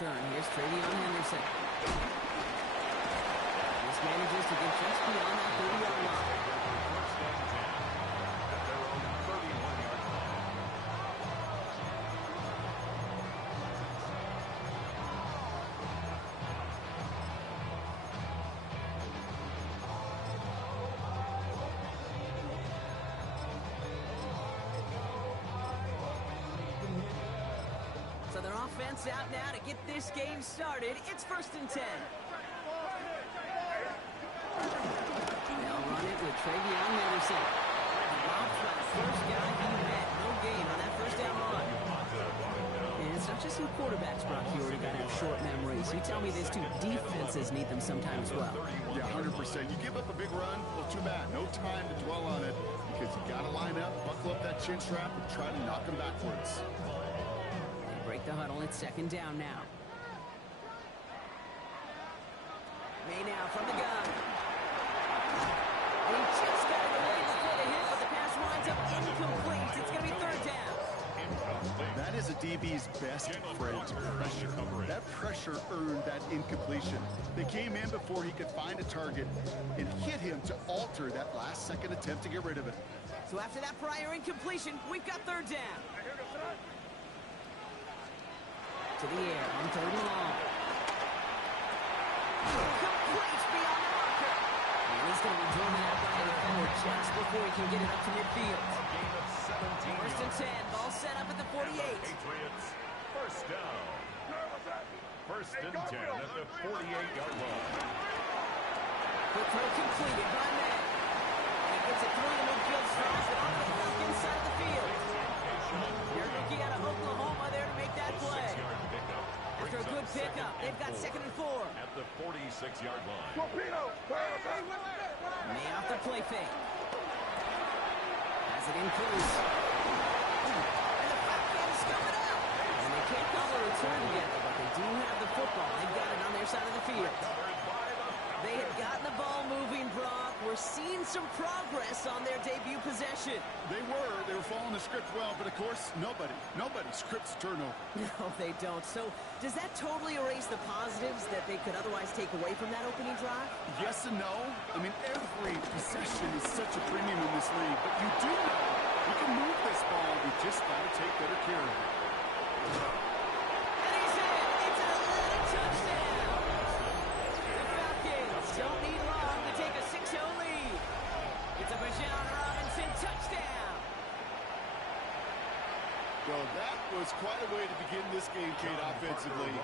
return. Here's Travion Henderson. This manages to get just beyond that 30-yard line. So their offense out now to get this game started. It's 1st and 10. They'll run it with Travion Henderson. Rob's got the first guy he met. No gain on that first down run. And it's not just some quarterbacks, Brock, here who got to have short memories. You tell me these two defenses need them sometimes as well. Yeah, 100%. You give up a big run, well, too bad. No time to dwell on it because you got to line up, buckle up that chin strap, and try to knock them backwards. Break the huddle. It's 2nd down now. May now from the gun. And he just got it away before the hit, but the pass winds up incomplete. It's going to be 3rd down. That is a DB's best friend, pressure. That pressure earned that incompletion. They came in before he could find a target and hit him to alter that last-second attempt to get rid of it. So after that prior incompletion, we've got 3rd down. To the air on 3rd and long. Complete beyond the marker. And he's going to be driven out by the defender just before he can get it up to midfield. 1st and 10. Ball set up at the 48. Patriots, 1st down. 1st and 10 at the 48-yard line. Quick throw completed by May. He gets it through the midfield strike and onto the Falcons side of the field. Their rookie out of Oklahoma there to make that play. After a good pickup, they've got 2nd and 4. At the 46-yard line. May off the play fake. Has it in close. And the Falcons scoop it up. And they can't call a return together, but they do have the football. They've got it on their side of the field. They had gotten the ball moving, Brock. We're seeing some progress on their debut possession. They were following the script well, but of course, nobody scripts turnover. No, they don't. So does that totally erase the positives that they could otherwise take away from that opening drive? Yes and no. I mean, every possession is such a premium in this league, but you do know you can move this ball. We just got to take better care of it. And he's in. It's an athletic touchdown. The Falcons don't need long to take a 6-0 lead. It's a Bijan Robinson touchdown. Well, that was quite a way to begin this game, Kate, offensively.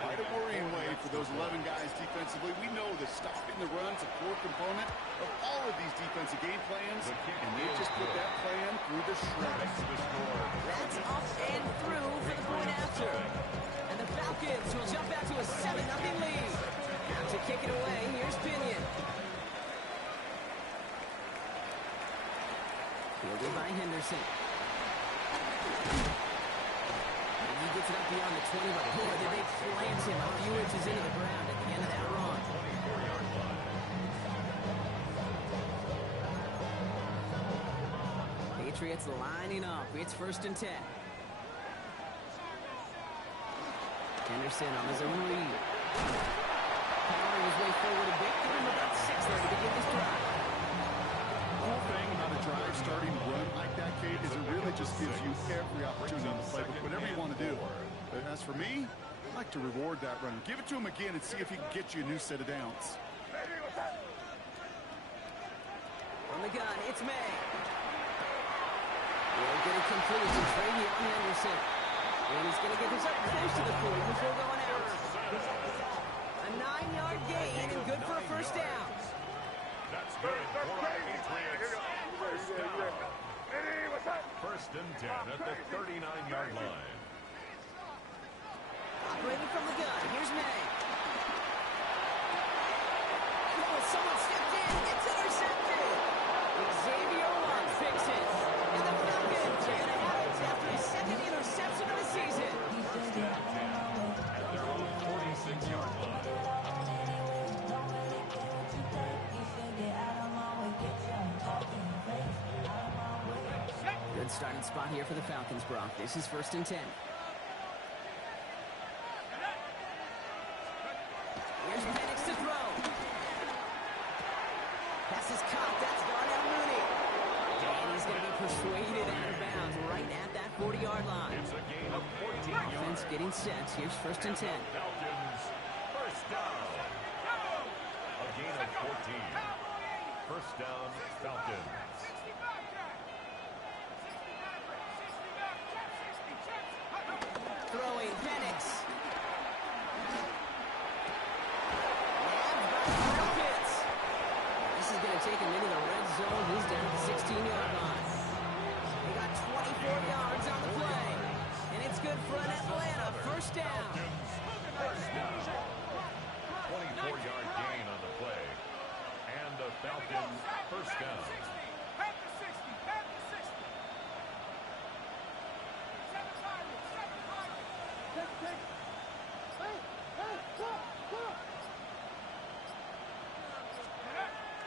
Quite a worrying way for those 11 guys defensively. We know that stopping the run's a core component of all of these defensive game plans, and they just put that plan through the shredders. That's up and through for the point after. And the Falcons will jump out to a 7-0 lead. Now to kick it away, here's Pinion. Fielded by Henderson. And he gets it up beyond the 20, but boy, did they plant him a few inches into the ground at the end of that run. 24-yard line. Patriots lining up. It's 1st and 10. Henderson on his own read. Powering his way forward a bit. Give him about 6 there to begin this drive. The whole thing about a drive starting run like that, Kate, is it really just gives you every opportunity to play with whatever you want to do. But as for me, I like to reward that runner. Give it to him again and see if he can get you a new set of downs. On the gun, it's May. Will get it complete to Travion Henderson. And he's going to get this up close to the 40 before going out. A 9-yard gain and good for a 1st down. That's good for the Patriots. 1st down. 1st and 10 at the 39-yard line. Operating from the gun, here's May. Oh, someone stepped in. It's intercepted. Xavier Woods picks it. And the Falcons are going to have it after his 2nd interception of the season. 1st and 10 at their own 46-yard line. Good starting spot here for the Falcons, Brock. This is 1st and 10. getting set. Here's 1st and 10. Falcons, first down. A gain of 14. First down, Falcons. Throwing Penix. This is going to take him into the red zone. He's down at the 16-yard line. They got 24 yards on the play. And it's good for an Atlanta first down. First down. 24-yard gain on the play. And the Falcons first down.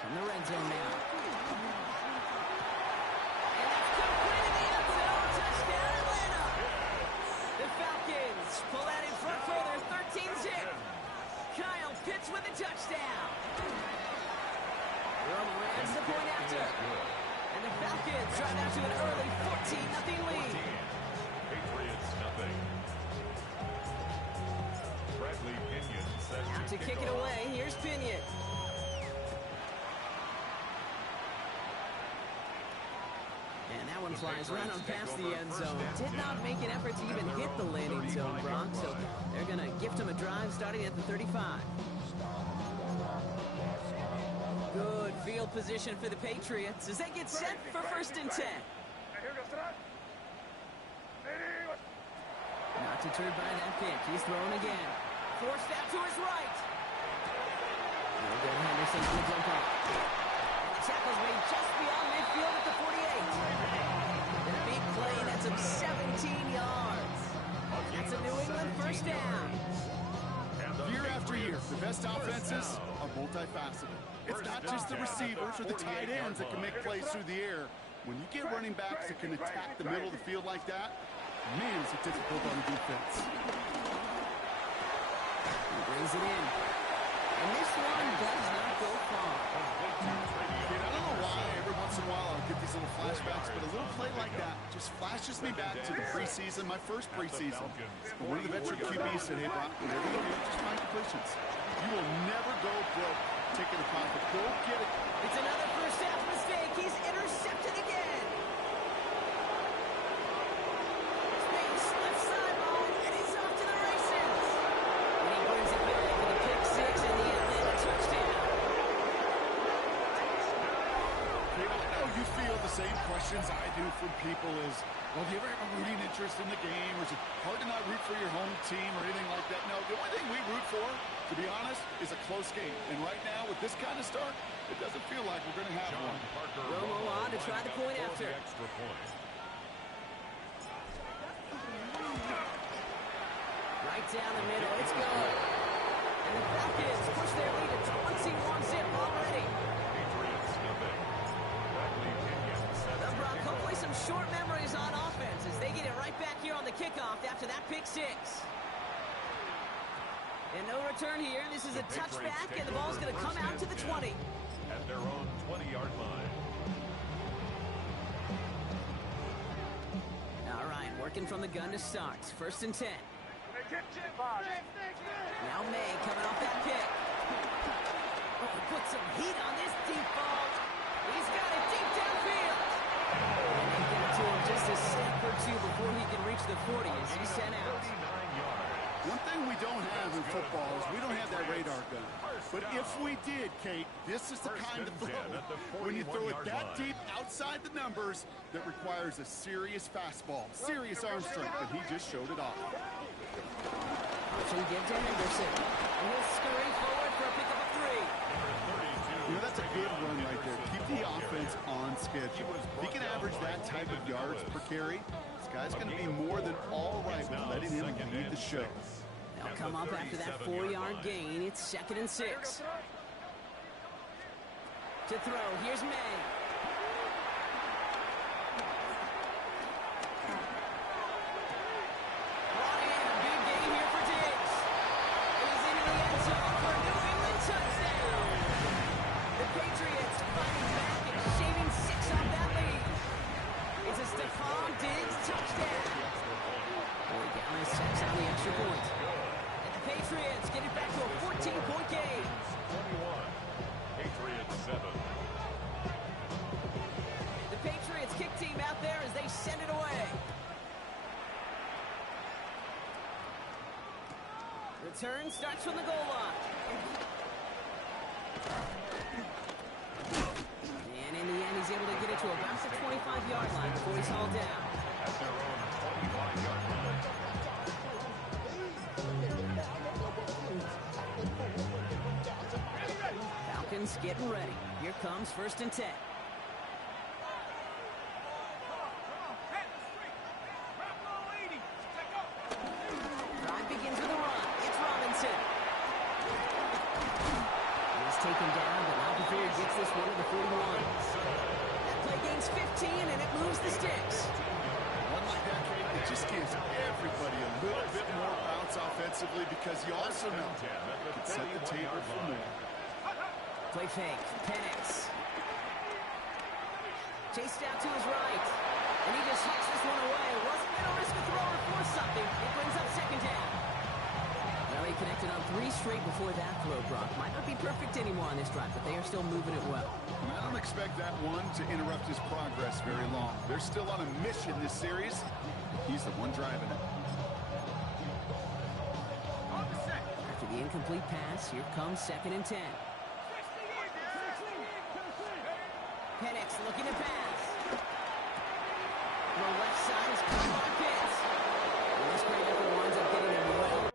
From the red zone now. And that's complete in the end zone. Touchdown, Atlanta. The Falcons pull that in front further, 13-zip. Kyle Pitts with a touchdown. Romo adds the point after. And the Falcons drive out to an early 14-0 lead. Patriots nothing. Bradley Pinion set Out to kick it away. Here's Pinion. And that one flies right on past the end zone. Did not make an effort to even hit the landing zone, Brock. So they're going to gift him a drive starting at the 35. Good field position for the Patriots as they get set for 1st and 10. Not deterred by that pick. He's thrown again. Forced out to his right. No good. Henderson's going to jump off. And the tackle's made just beyond midfield at the 48. And a big play that's of 17 yards. That's a New England first down. Year after year, the best offenses are multifaceted. It's not just the receivers or the tight ends that can make plays through the air. When you get running backs that can attack the middle of the field like that, man, is it difficult on the defense. He brings it in. And this one does not go far. I don't know why every once in a while I'll get these little flashbacks, but a little play like that just flashes me back to the preseason, my first preseason. One of the veteran QBs said, hey, Brock, whatever you do, just find completions. You will never go broke taking a profit. Go get it. It's another first half mistake. He's intercepted again. Space, left sideline, and he's off to the races. And he brings it back with a pick six and the Atlanta touchdown. I know you feel the same questions I do from people is, well, do you ever have a rooting interest in the game? Or is it hard to not root for your home team or anything like that? No, the only thing we root for, to be honest, is a close game. And right now, with this kind of start, it doesn't feel like we're going to have one. Romo on to try the point after. Extra point. Right down the middle. It's good. And the Falcons push their lead to 21-zip already. Patriots nothing. Bradley Pinion set Well, to Brock, kick hopefully off. some short memories on offense as they get it right back here on the kickoff after that pick six. And no return here. This is a touchback, and the ball's going to come out to the 20. At their own 20-yard line. All right, working from the gun to start. 1st and 10. Now May coming off that pick. Oh, he put some heat on this deep ball. He's got it deep downfield. And they get it to him just a step or two before he can reach the 40 as he's sent out. 39 yards. One thing we don't have in football is we don't have that radar gun. But if we did, Kate, this is the kind of throw, when you throw it that deep outside the numbers, that requires a serious fastball, serious arm strength, and he just showed it off. Option give to Henderson. And he'll scurry forward for a pick up of 3. You know, that's a good run right there. Keep the offense on schedule. If he can average that type of yards per carry, this guy's going to be more than all right with letting him lead the show. They'll come up after that 4-yard gain. It's 2nd and 6. To throw, here's May. Brought in, a big gain here for Diggs. He's into the end zone for a New England touchdown. The Patriots fighting back and shaving 6 off that lead. It's a Stephon Diggs touchdown. Boy, Dallas checks on the extra point. And the Patriots get it back to a 14-point game. 21. Patriots 7. The Patriots kick team out there as they send it away. Return starts from the goal line. And in the end, he's able to get it to about the 25-yard line before he's hauled down. At their own 25-yard line. Falcons getting ready. Here comes 1st and 10. Drive begins with a run. It's Robinson. He's taken down, but now before he gets this one to the 41. That play gains 15, and it moves the sticks. One like that, Kate, it just gives everybody a little bit more bounce offensively because you also know you can set the table for more. Play fake. Penix. Chased out to his right. And he just hits this one away. Wasn't going to risk a throw or force something. It brings up 2nd down. Well, he connected on 3 straight before that throw, Brock. Might not be perfect anymore on this drive, but they are still moving it well. I don't expect that one to interrupt his progress very long. They're still on a mission this series. He's the one driving it. After the incomplete pass, here comes 2nd and 10. Penix looking to pass. The left side is caught by Pitts. And this great effort winds up getting him well.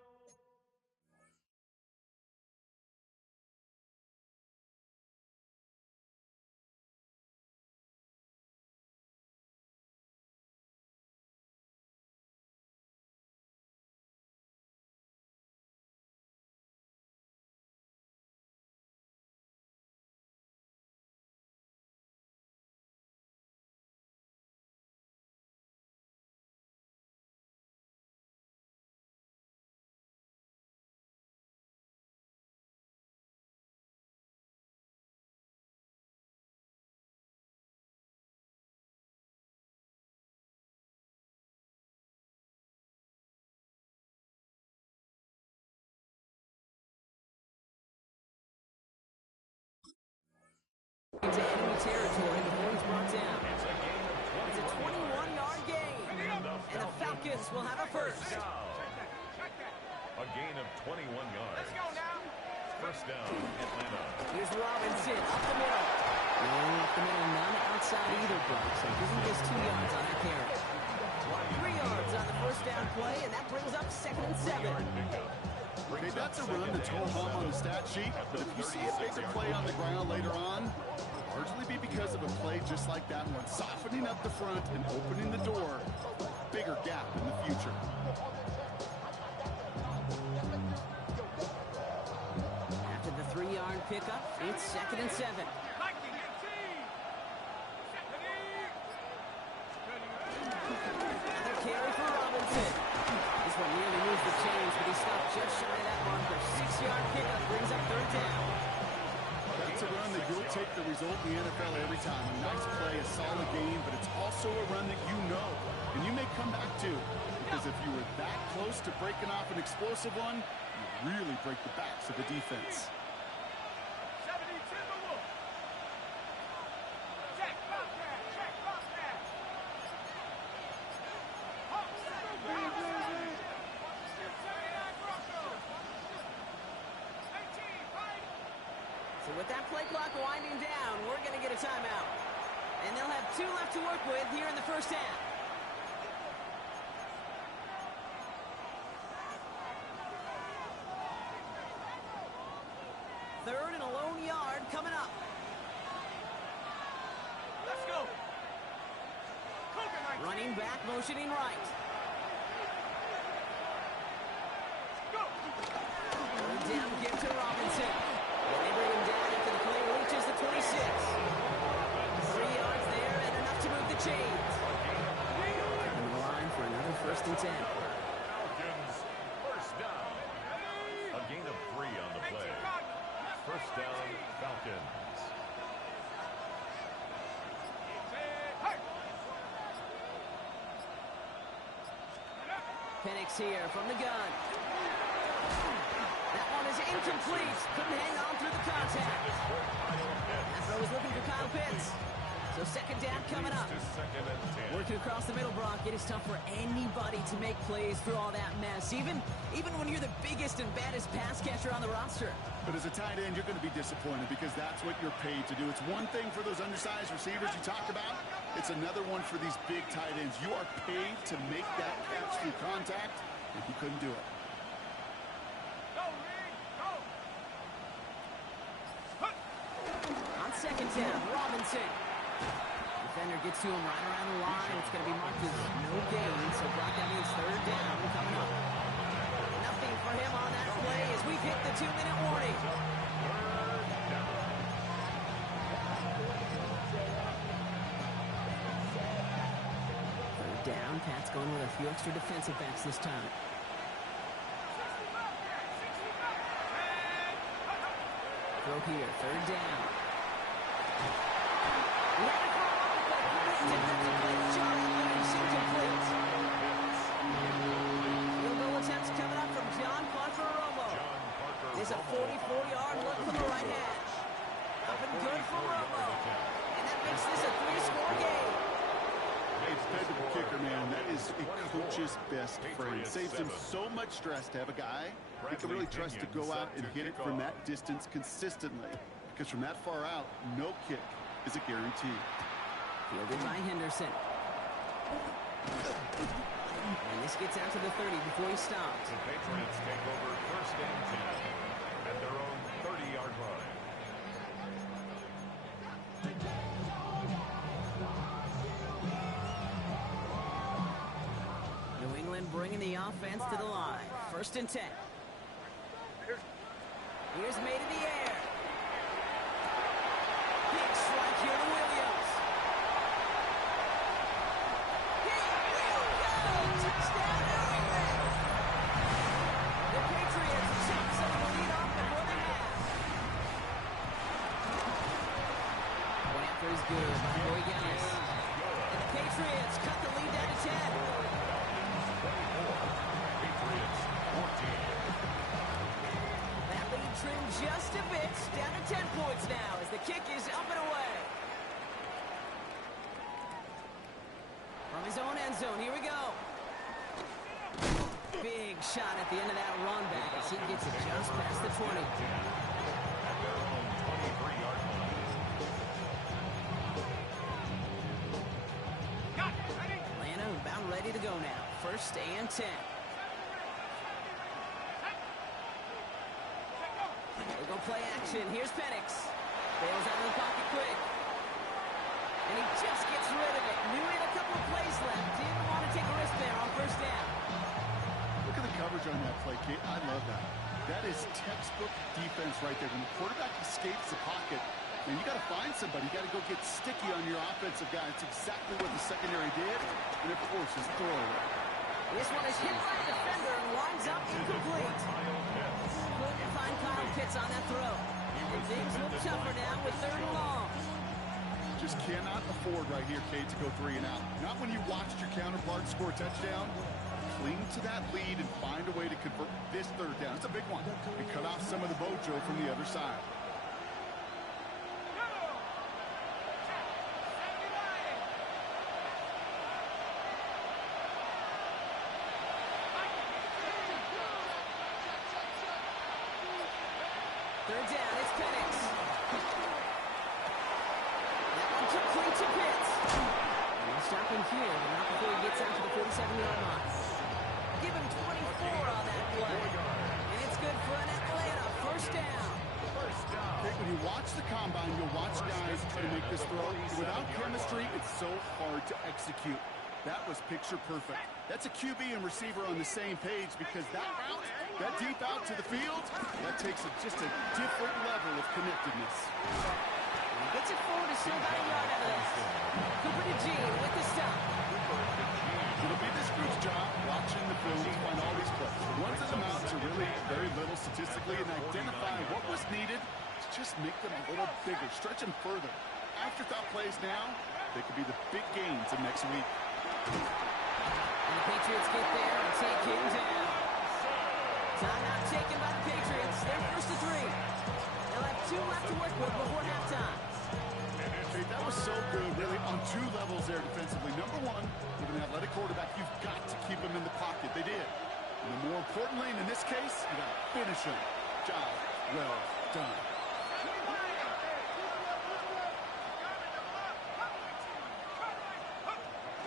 Into enemy territory before he's brought down. It's a 21-yard gain. And the Falcons will have a first. A gain of 21 yards. Let's go now. 1st down, Atlanta. Here's Robinson up the middle. And up the middle, none outside either, Brock. So he doesn't get 2 yards on that carry. 3 yards on the 1st down play, and that brings up 2nd and 7. Okay, that's a run that's ho hum on the stat sheet, but if you see a bigger play on the ground later on, it'll largely be because of a play just like that one, softening up the front and opening the door, bigger gap in the future. After the 3-yard pickup, it's 2nd and 7. Another carry for Robinson. This one nearly moves the chains, but he stopped just shy of that marker. 6-yard pickup brings up 3rd down. That's a run that you'll take the result in the NFL every time. A nice play, a solid game, but it's also a run that you know, and you may come back to. Because if you were that close to breaking off an explosive one, you really break the backs of the defense. So with that play clock winding down, we're going to get a timeout. And they'll have 2 left to work with here in the 1st half. Third and a lone yard coming up. Let's go. Running back, motioning right. Go. Third down, give to Robinson. And they bring him down after the play reaches the 26. 3 yards there and enough to move the chains. On the line for another 1st and 10. Falcons, 1st down. A gain of 3 on the play. 1st down, Falcons. Penix here from the gun. That one is incomplete. Couldn't hang on through the contact. That throw was looking for Kyle Pitts. So second down coming up. Working across the middle, Brock. It is tough for anybody to make plays through all that mess, even when you're the biggest and baddest pass catcher on the roster. But as a tight end, you're going to be disappointed because that's what you're paid to do. It's one thing for those undersized receivers you talked about. It's another one for these big tight ends. You are paid to make that catch through contact, and you couldn't do it. On second down, Robinson. Defender gets to him right around the line. It's going to be marked as no gain, so Brock, that means third down coming up. Nothing for him on that play as we hit the 2-minute warning. Third down, Pat's going with a few extra defensive backs this time. Throw here, third down. Field goal attempts coming up from John Parker Romo. There's a 44-yard look from the right hash. Up and good for Romo. And that makes this a 3-score game. Hey, dependable kicker, man. That is a coach's best friend. It saves him so much stress to have a guy he can really trust to go out and hit it from that distance consistently. Because from that far out, no kick is a guarantee. Fielded by Henderson. And this gets out to the 30 before he stops. The Patriots take over first and 10 at their own 30-yard line. New England bringing the offense to the line. First and 10. Here's made in the air. Big strike here to Williams. He will go! Touchdown, New England! The Patriots chop some of the lead off before the half. One after is good by Boy Giannis. And the Patriots cut the lead down to 10. Patriots 14. That lead trimmed just a bit, down to 10 points now as the kick is up and away. From his own end zone, here we go. Big shot at the end of that run back as he gets it just past the 20. At their own 23-yard line. Atlanta about ready to go now. First and 10. They'll go play action. Here's Penix. Bails out of the pocket quick. And he just gets rid of it. Knew he had a couple of plays left. Didn't want to take a risk there on first down. Look at the coverage on that play, Kate. I love that. That is textbook defense right there. When the quarterback escapes the pocket, man, you got to find somebody. You got to go get sticky on your offensive guy. It's exactly what the secondary did, and it forces throwaway. This one is hit by the defender and winds up incomplete. Couldn't find Kyle Pitts on that throw. And things look tougher now with third and long. Just cannot afford right here, Kate, to go 3 and out. Not when you watched your counterpart score a touchdown. Cling to that lead and find a way to convert this third down. It's a big one. And cut off some of the mojo from the other side. Third down, it's Penix. That one complete to Pitts. And he'll stop him here, but not before he gets out to the 47-yard line. Give him 24 on that play. And it's good for an Atlanta first down. Hey, when you watch the combine, you'll watch guys try to make this throw. Without chemistry, it's so hard to execute. That was picture perfect. That's a QB and receiver on the same page because that route, that deep out to the field, that takes just a different level of connectedness. He gets it forward to still about a yard out of this. Cooper to Gene with the stop. It'll be this group's job watching the film to find all these plays. The ones that amount to really very little statistically and identify what was needed to just make them a little bigger, stretch them further. Afterthought plays now, they could be the big gains of next week. And the Patriots get there and take him down. Timeout taken by the Patriots. They're first to 3. They'll have 2 left to work with before halftime. That was so good, really, on 2 levels there defensively. Number one, with an athletic quarterback, you've got to keep him in the pocket. They did. And the more importantly, in this case, you got to finish him. Job well done.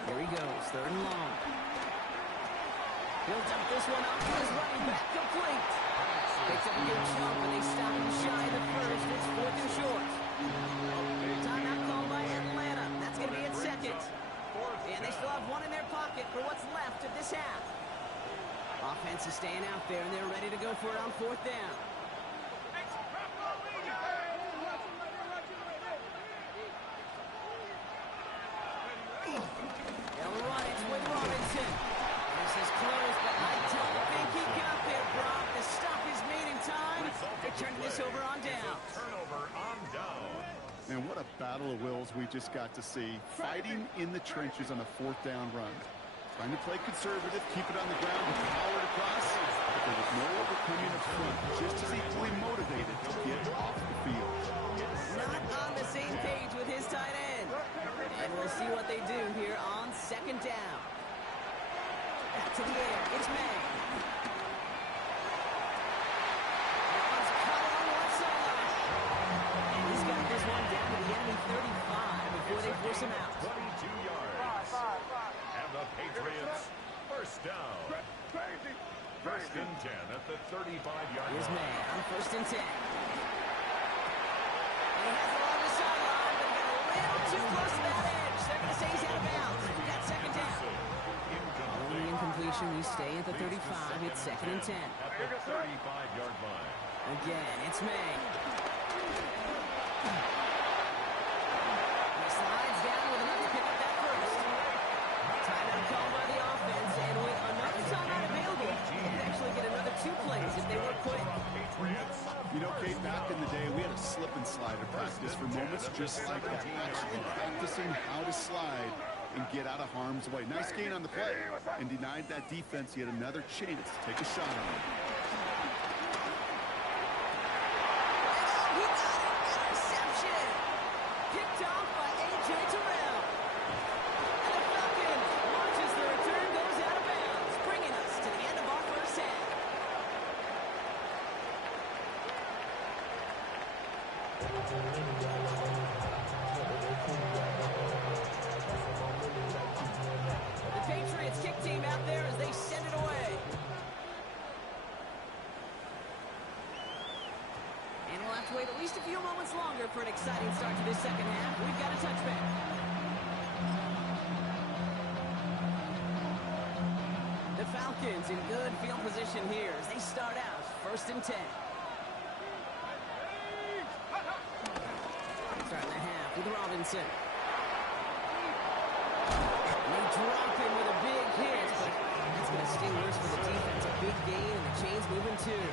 Here he goes, 3rd and long. He'll dump this one off to his running back, complete. Picks up a good chunk, but they stop him shy of the first. It's 4th and short. Timeout called by Atlanta. That's going to be its 2nd. And they still have 1 in their pocket for what's left of this half. Offense is staying out there, and they're ready to go for it on 4th down. They'll run it with Robinson. This is close, but I don't think he got there, Brock. The stop is made in time. They're turning this over on down. Turnover on down. And what a battle of wills we just got to see. Fighting in the trenches on a 4th down run. Trying to play conservative, keep it on the ground, and power it across. But there was no overcoming up front. Just as equally motivated to get off the field. Not on the same page with his tight end. And we'll see what they do here on 2nd down. Back to the air. It's May. One's caught on the left sideline. And he's got this one down to the enemy 35 before they force him out. 22 yards. And the Patriots first down. First and 10 at the 35-yard Here's line. May on 1st and 10. And he has it along the sideline, but he got a little too close to that edge. They're going to say he's out of bounds. We got 2nd down. Following incompletion, we stay at the 35. It's 2nd and 10. At the 35-yard line. Again, it's May. He slides down with enough to pick up that first. Timeout called by the offense, and with another timeout available, they could actually get another 2 plays if they were quick. You know, Kate, back in the day, we had a slip and slide to practice for moments just like that. Actually practicing how to slide and get out of harm's way. Nice gain on the play, and denied that defense yet another chance to take a shot on him. He got it! Interception! Picked off by A.J. Terrell. And the Falcons launches the return, goes out of bounds, bringing us to the end of our first half. The Patriots kick team out there as they send it away. And we'll have to wait at least a few moments longer for an exciting start to this 2nd half. We've got a touchback. The Falcons in good field position here as they start out 1st and 10. Starting the half with Robinson. And they drop him with a big hit, but that's going to sting worse for the defense. A big gain, and the chain's moving too.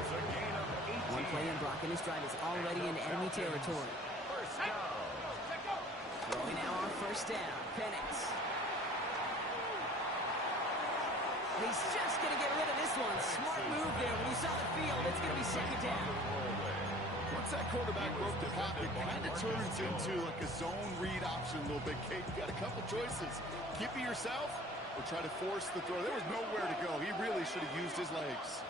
One play and blocking his drive is already in enemy territory. First down. Throwing now on 1st down. Penix. He's just going to get rid of this one. Smart move there. When you saw the field, it's going to be 2nd down. Once that quarterback broke the pocket, kind of turns into like a zone read option a little bit. Kate, you got a couple choices. Keep it yourself or try to force the throw. There was nowhere to go. He really should have used his legs.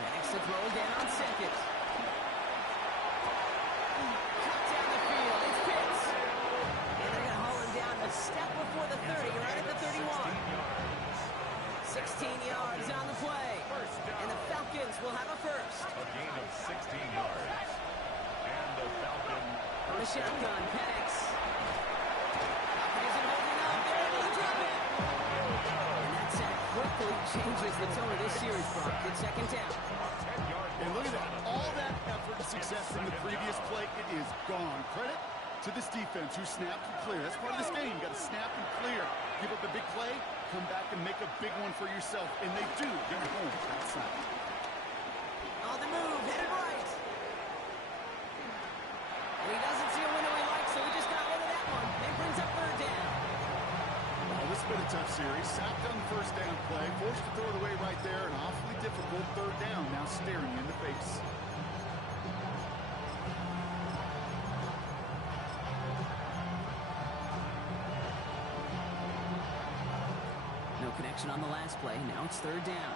Penix to throw again on 2nd. Cut down the field. It's Pitts. And they're going to haul him down a step before the 30, right at the 31. 16 yards on the play. And the Falcons will have a first. A gain of 16 yards. And the Falcon On the shotgun, Penix. Falcon isn't holding up. They're able to drop it. And that sack quickly changes the tone of this series, Brock. It's 2nd down. And look at that. All that effort and success from the previous play, it is gone. Credit to this defense who snapped and clear. That's part of this game. You got to snap and clear. Give up a big play, come back and make a big one for yourself. And they do. Get home outside. On the move, headed right. And he doesn't see a window he likes, so he just got rid of been a tough series. Sacked on the first down play, forced to throw it away right there. An awfully difficult third down now staring you in the face. No connection on the last play. Now it's third down.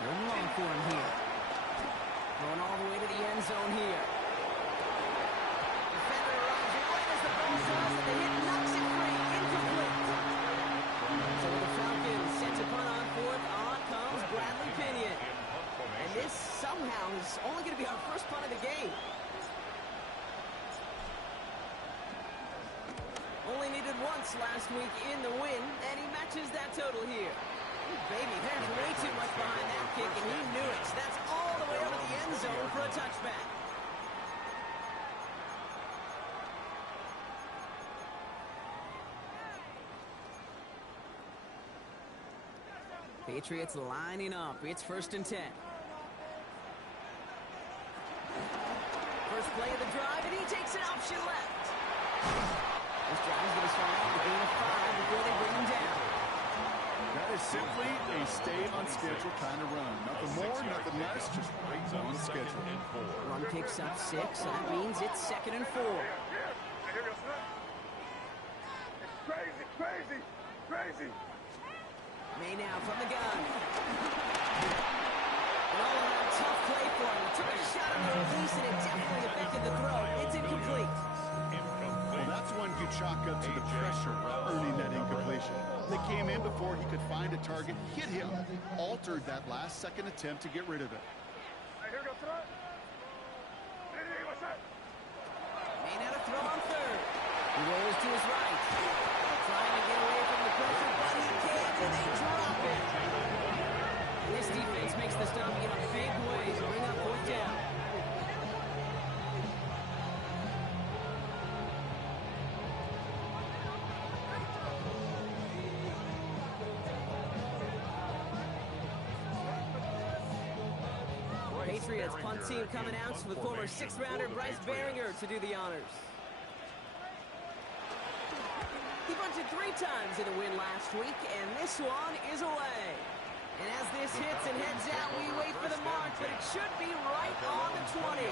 Third and long for him here. Going all the way to the end zone here. Defender runs right as the ball saws and the hit knocks it free. Incomplete. So the Falcons sent to punt on fourth. On comes Bradley Pinion. And this somehow is only going to be our first punt of the game. Only needed once last week in the win, and he matches that total here. Baby, there's way too much behind that kick, and he knew it. That's all the way over the end zone for a touchback. Patriots lining up. It's 1st and 10. First play of the drive, and he takes an option left. This drive is going to start off the gain of 5 before they bring him down. That is simply a stay on schedule kind of run. Nothing more, nothing less, just right on schedule. Run picks up 6, so that means it's 2nd and 4. Crazy, crazy, crazy. May now from the gun. An all-around tough play for him. He took a shot on the release, and it definitely affected the throw. It's incomplete. Well, that's one you chalk up to the pressure earning that incompletion. They came in before he could find a target, hit him, altered that last-second attempt to get rid of it. May now to throw on third. He rolls to his right. Trying to get away from the pressure, but he can't, and they drop it. And this defense makes the stop in a big way to bring up fourth down. Patriots punt team coming out with former 6th-rounder Bryce Behringer to do the honors. He punted 3 times in a win last week, and this one is away. And as this hits and heads out, we wait for the mark, but it should be right on the 20.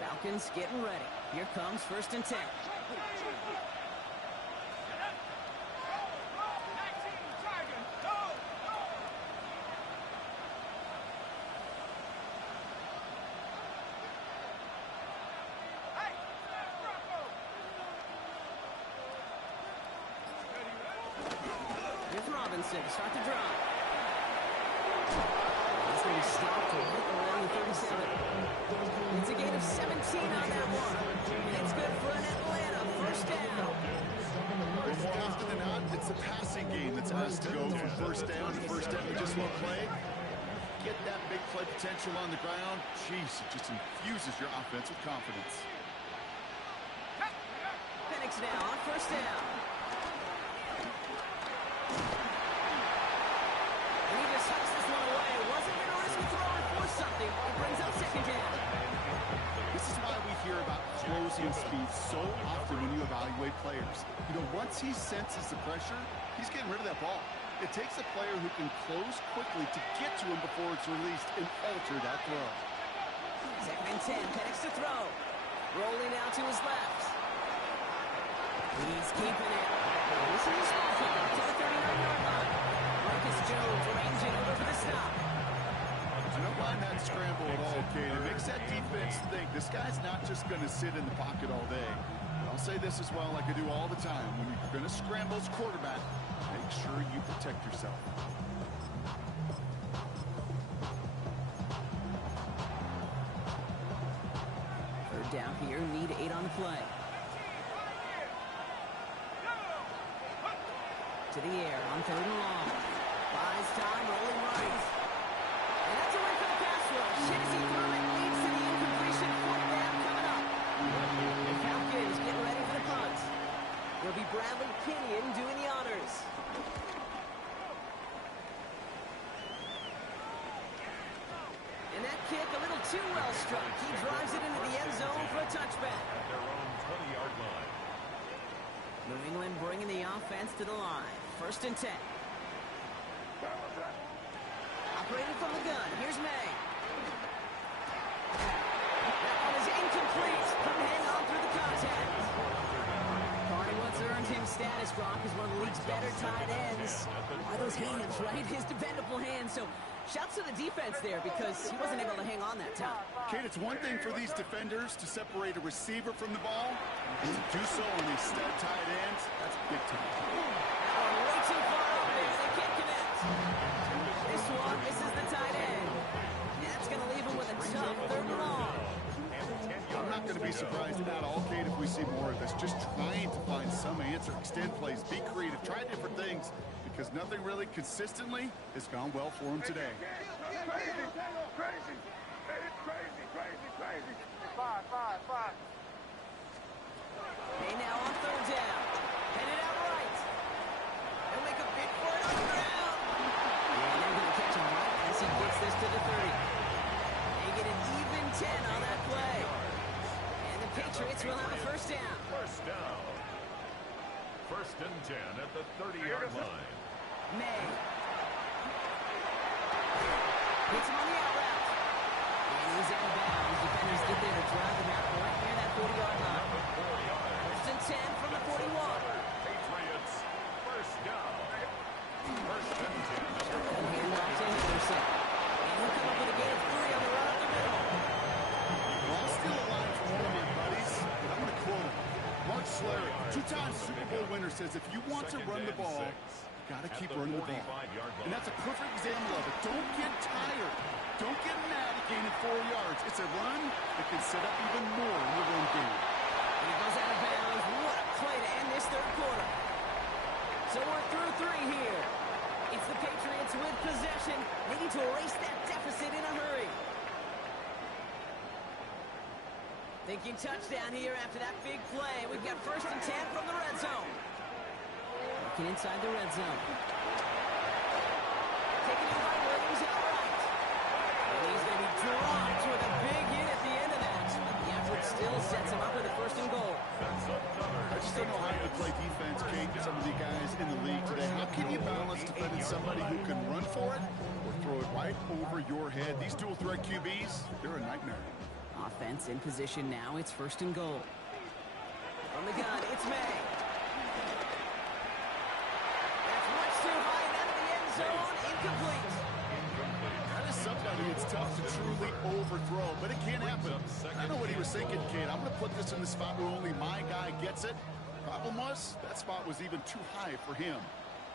Falcons getting ready. Here comes 1st and 10. To start the drive. It's going to be stopped around the 37. It's a gain of 17 on that one. And it's good for an Atlanta 1st down. Well, more often than not, it's the passing game that's asked to go from 1st down to 1st down with just one play. Get that big play potential on the ground. Jeez, it just infuses your offense with confidence. Penix now on 1st down. Something. It brings up 2nd down. This is why we hear about closing speed so often when you evaluate players. You know, once he senses the pressure, he's getting rid of that ball. It takes a player who can close quickly to get to him before it's released and alter that throw. 2nd and 10. Penix to throw. Rolling out to his left. He's keeping it. This is a small pickup to the 39-yard line. Marcus Jones ranging over for the stop. I don't mind that scramble at all, Kate. It makes that defense think this guy's not just going to sit in the pocket all day. But I'll say this as well, like I do all the time. When you're going to scramble as quarterback, make sure you protect yourself. Third down here, need 8 on the play. To the air on 3rd and long. Buys time, rolling right. And that's a win for the pass rush. Hits he through it, leads to the incompletion. 4th down coming up. The Falcons getting ready for the punt. It'll be Bradley Pinion doing the honors. And that kick a little too well struck. He drives it into the end zone for a touchback. At their own 20-yard line. New England bringing the offense to the line. 1st and 10. Operating from the gun. Here's May. That one is incomplete. Couldn't hang on through the contact. Part of what's earned him status, Gronk, is one of the league's better tight ends. Why those hands, right? His dependable hands. So shouts to the defense there because he wasn't able to hang on that time. Kate, it's one thing for these defenders to separate a receiver from the ball. And to do so on these stud tight ends, that's big time. That one way too far up there. They can't connect. This one misses the tight end. That's going to leave him with a tough 3rd and long. I'm not going to be surprised at all, Kate, if we see more of this. Just trying to find some answer, extend plays, be creative, try different things, because nothing really consistently has gone well for him today. Crazy, crazy, crazy, crazy, crazy. Five. They now on 3rd down. Headed out right. They'll make a big play on the ground. Yeah, they're going to catch him right as he gets this to the 30. They get an even 10 on that play. And the Patriots will have a 1st down. 1st down. 1st and 10 at the 30-yard line. May. Hits him on the out route. And he's out of bounds. Defenders get there to drive him out right near that 40-yard line. 1st and 10 from the 41. Patriots, 1st down. 1st and 10. And hand off to Henderson. And he'll come up with a gain of 3 on the run up the middle. Well, I'll steal a line from one of my buddies, but I'm going to quote him. Mark Schlereth, 2-time Super Bowl winner, says if you want to run the ball, you got to keep running the ball. And that's a perfect example of it. Don't get tired. Don't get mad at gaining 4 yards. It's a run that can set up even more in the run game. And he goes out of bounds. What a play to end this 3rd quarter. So we're through 3 here. It's the Patriots with possession, needing to erase that deficit in a hurry. Thinking touchdown here after that big play. We've got 1st and 10 from the red zone. Looking inside the red zone. Taken in by Williams outright. And he's going to be dropped with a big hit at the end of that. The effort still sets him up with a 1st and goal. I just don't know how you play defense, Kate, with some of the guys in the league today. How can you balance defending somebody who can run for it or throw it right over your head? These dual threat QBs, they're a nightmare. Offense in position now. It's 1st and goal. From the gun, it's May. That's much too high and out of the end zone. Incomplete. That is somebody it's tough to truly overthrow, but it can happen. I know what he was thinking, Kate. I'm going to put this in the spot where only my guy gets it. Problem was, that spot was even too high for him.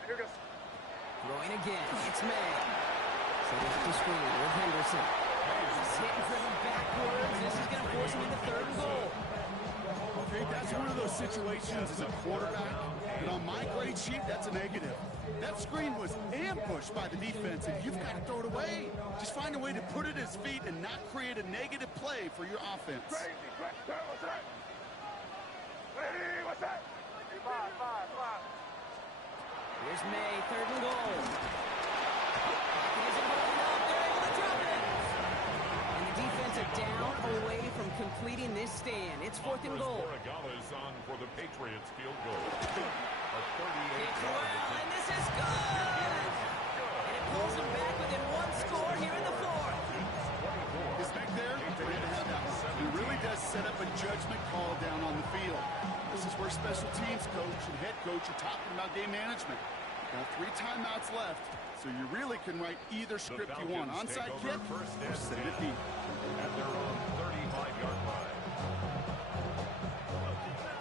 Throwing again. It's May. So there's the screen with Henderson. He's hitting from the backwards. This is going to force him into 3rd and goal. Okay, that's one of those situations as a quarterback. And on my grade sheet, that's a negative. That screen was ambushed by the defense, and you've got to throw it away. Just find a way to put it at his feet and not create a negative play for your offense. Crazy, what's that? Hey, what's that? Five. Here's May, 3rd and goal. He isn't holding up. They're able to drop it. And the defense are down away from completing this stand. It's 4th and goal. Is on for the Patriots field goal. A 38-yard It's well, and this is good. And it pulls them back within 1 score here in the 4th. His back there, ready to have that one. He really does set up a judgment call down on the field. This is where special teams coach and head coach are talking about game management. Got 3 timeouts left, so you really can write either script you want. Onside kick or send it deep. At their own 35-yard line.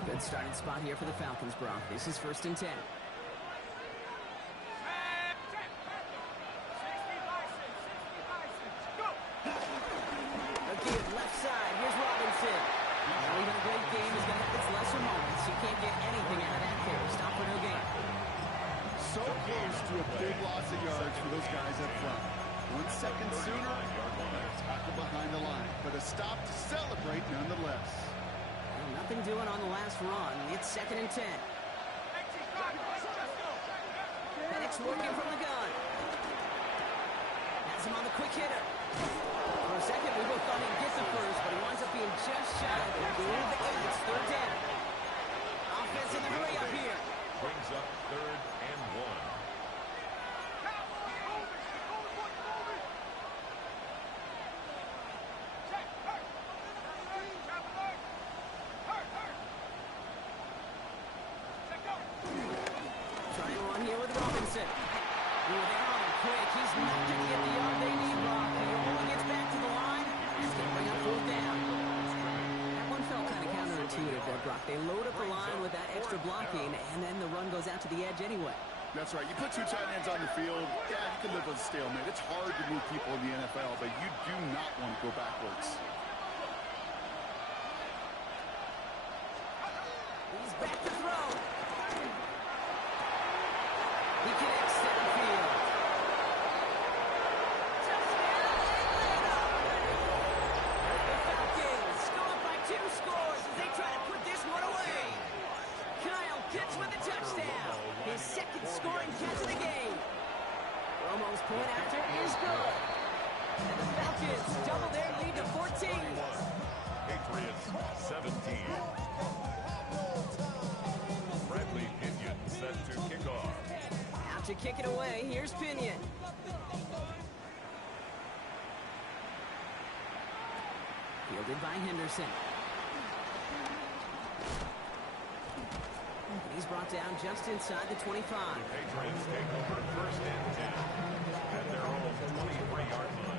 Good starting spot here for the Falcons, Brock. This is 1st and 10. Again, left side. Here's Robinson. Now even a great game is going to have its lesser moments. You can't get anything out of that carry. Stop for no gain. So close to a big loss of yards for those guys up front. 1 second sooner, tackle behind the line. But a stop to celebrate nonetheless. Well, nothing doing on the last run. It's 2nd and 10. Penix working from the gun. Has him on the quick hitter. For a second, we both thought he'd get the first, but he winds up being just shy of it. Gain of 8. It's third down. Offense in the hurry up here. Brings up 3rd and 1. Trying to run here with Robinson. Ooh, they're on him quick. He's not going to get the yard they need, Brock. He only gets back to the line. He's going to bring up 4th down. That one felt kind of counterintuitive there, Brock. They load up the line with that extra blocking, and then the run goes out to the edge anyway. That's right. You put 2 tight ends on the field, yeah, you can live with a stalemate. It's hard to move people in the NFL, but you do not want to go backwards. He's back to throw. He connects downfield. Touchdown, Atlanta! The Falcons go up by 2 scores as they try to put this one away. Kyle Pitts with a touchdown. His 2nd scoring catch of the game. Romo's point after is good. And the Falcons double their lead to 14. Patriots 17. Bradley Pinion set to kick off. Out to kick it away. Here's Pinion. Fielded by Henderson. He's brought down just inside the 25. Patriots take over 1st and 10 at their own 23-yard line.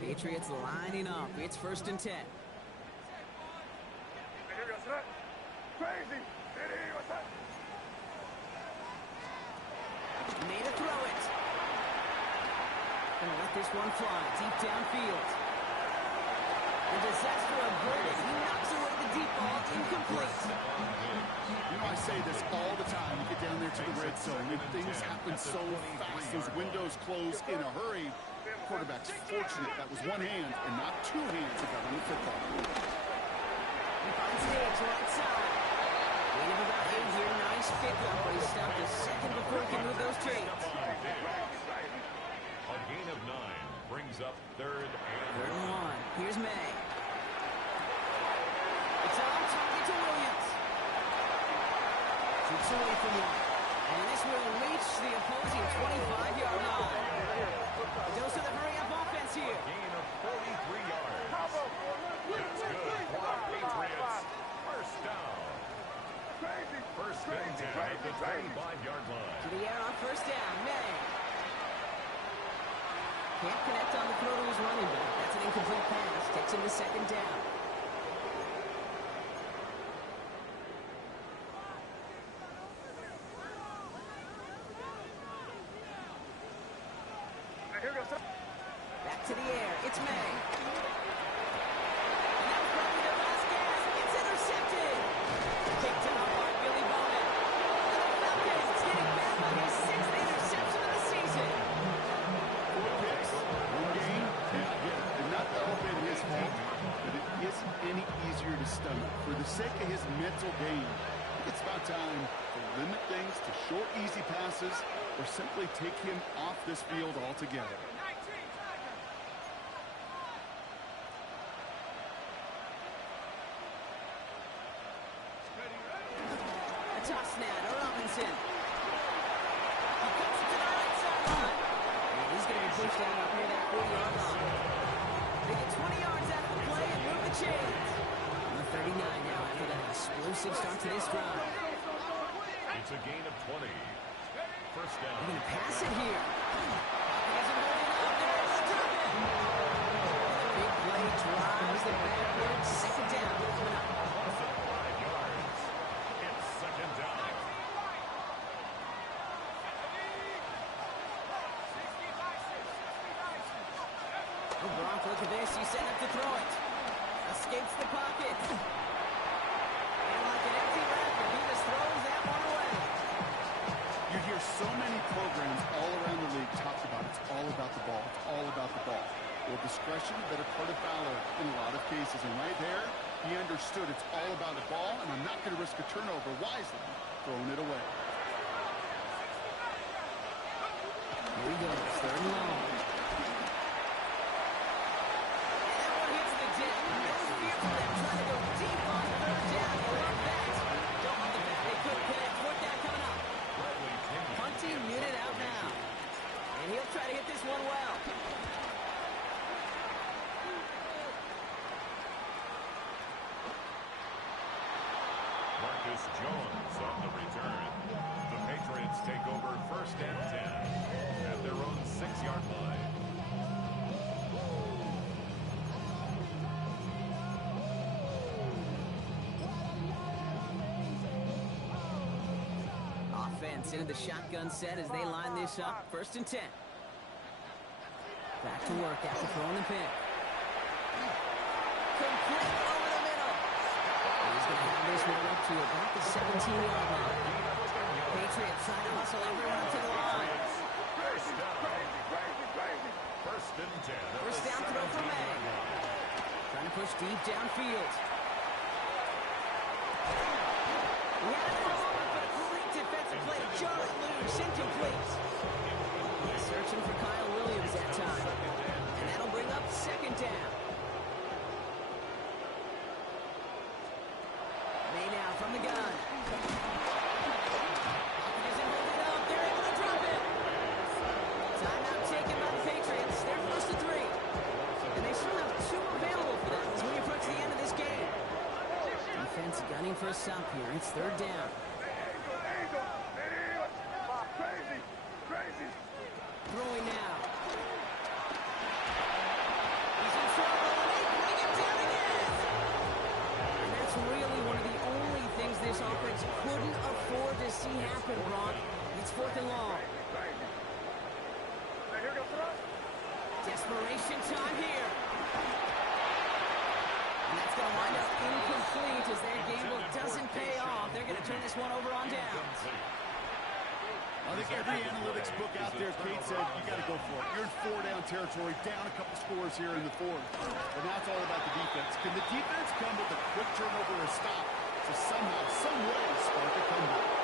Patriots lining up. It's 1st and 10. Crazy. What's that? Made a throw it. Gonna let this one fly deep downfield. The disaster averted. He knocks away the deep ball. Incomplete. You know, I say this all the time. You get down there to the red zone, and things happen so fast. Those windows close in a hurry. Quarterback's fortunate that was one hand and not 2 hands that got on the football. He finds Diggs right side. Gain of about 8 here. Nice pickup, but he stopped a second before he can move those chains. A gain of 9 brings up 3rd and 1. Here's May. It's on target to Williams. Shoots away from one. And this will reach the opposing 25-yard line. Goes to the hurry-up offense here. gain of 43 yards. It's good for the Patriots. 1st down. 1st and 10 at the 25-yard line. To the air on 1st down. May. Can't connect on the throw to his running back. That's an incomplete pass. Takes him to 2nd down. Back to the air. It's May. And that was probably their last gasp. It's intercepted. Picked up by Billy Bowman. And the Falcons getting back on his 6th interception of the season. 4 picks, 1 game. Yeah, again, and not all been his fault, but it isn't any easier to stomach. For the sake of his mental game, I think it's about time to limit things to short, easy passes or simply take him off this field altogether. A toss now to Robinson. He cuts it to the right sideline. And he's going to be pushed down up near that 40-yard line. They get 20 yards out of the play and move the chains. Number 39 now after that explosive start to this drive. It's a gain of 20. 1st down. They're going to pass it here. He hasn't heard enough. They're going to stop it. The big play drives the backwards. 2nd down. Coming up. 5 yards. It's 2nd down. Oh, Gronk, look at this. He's set up to throw it. Escapes the pocket. And like an empty racket, he just throws that one away. You hear so many programs all around the league talk about it's all about the ball. It's all about the ball. Well, discretion, the better part of valor in a lot of cases. And right there, he understood it's all about the ball, and I'm not going to risk a turnover, wisely throwing it away. Here he goes, third and long. And that one hits the deck. No fear for them trying to go deep on third down. You love that. Don't love the fact they couldn't connect. Fourth down coming up. Punting unit out now. And he'll try to hit this one well. Marcus Jones on the return. The Patriots take over first and 10 at their own 6-yard line. Offense into the shotgun set as they line this up. First and 10. Back to work after throwing the pick. Complete over the middle. He's going to have this one up to about the 17-yard line. Patriots trying to hustle everyone up to the line. First and 10. First down throw for May. Trying to push deep downfield. He had it for a moment, but a great defensive play to jar it loose. Incomplete. Searching for Kyle Williams that time. And that'll bring up second down. May now from the gun. Isn't holding up. They're able to drop it. Timeout taken by the Patriots. They're first and 3. And they still have 2 available for them as we approach the end of this game. Defense gunning for a stop here. It's third down. Throwing now. He's in trouble, and they bring him down again. And that's really one of the only things this offense couldn't afford to see happen, Brock. It's fourth and long. Desperation time here. And that's going to wind up incomplete as their gamble doesn't pay off. They're going to turn this one over on downs. I think every analytics book out there, Kate said, you got to go for it. You're in 4-down territory, down a couple scores here in the fourth. But now it's all about the defense. Can the defense come with a quick turnover or stop to somehow